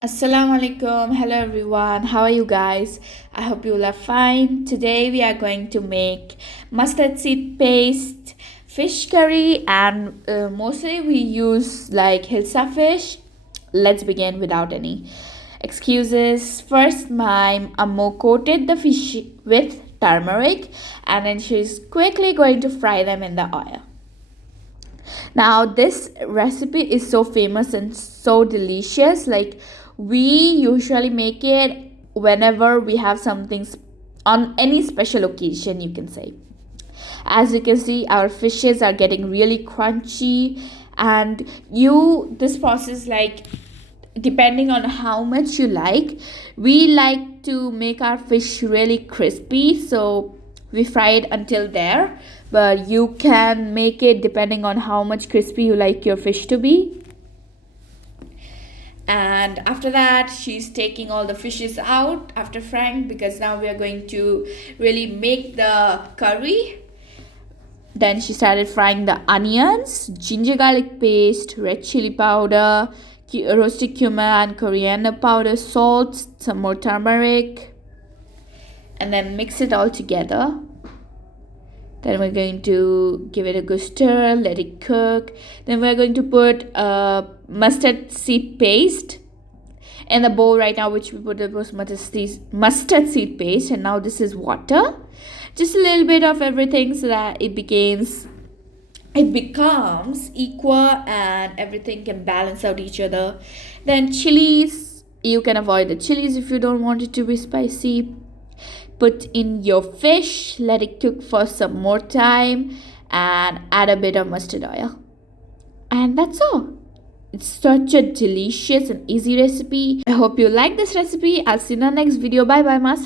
Assalamu alaikum. Hello everyone. How are you guys? I hope you all are fine. Today we are going to make mustard seed paste, fish curry, and mostly we use like hilsa fish. Let's begin without any excuses. First, my ammo coated the fish with turmeric, and then she's quickly going to fry them in the oil. Now, this recipe is so famous and so delicious. Like, we usually make it whenever we have something on any special occasion, you can say. As you can see, our fishes are getting really crunchy, and this process, like, depending on how much you like, we like to make our fish really crispy, so we fry it until there, but you can make it depending on how much crispy you like your fish to be. And after that, she's taking all the fishes out after frying, because now we are going to really make the curry. Then she started frying the onions, ginger garlic paste, red chili powder, roasted cumin, coriander powder, salt, some more turmeric, and then mix it all together. Then we're going to give it a good stir, let it cook. Then we're going to put mustard seed paste in the bowl right now, which we put it was mustard seed paste, and now this is water. Just a little bit of everything so that it becomes equal and everything can balance out each other. Then chilies, you can avoid the chilies if you don't want it to be spicy. Put in your fish, let it cook for some more time, and add a bit of mustard oil. And that's all. It's such a delicious and easy recipe. I hope you like this recipe. I'll see you in the next video. Bye bye. Ma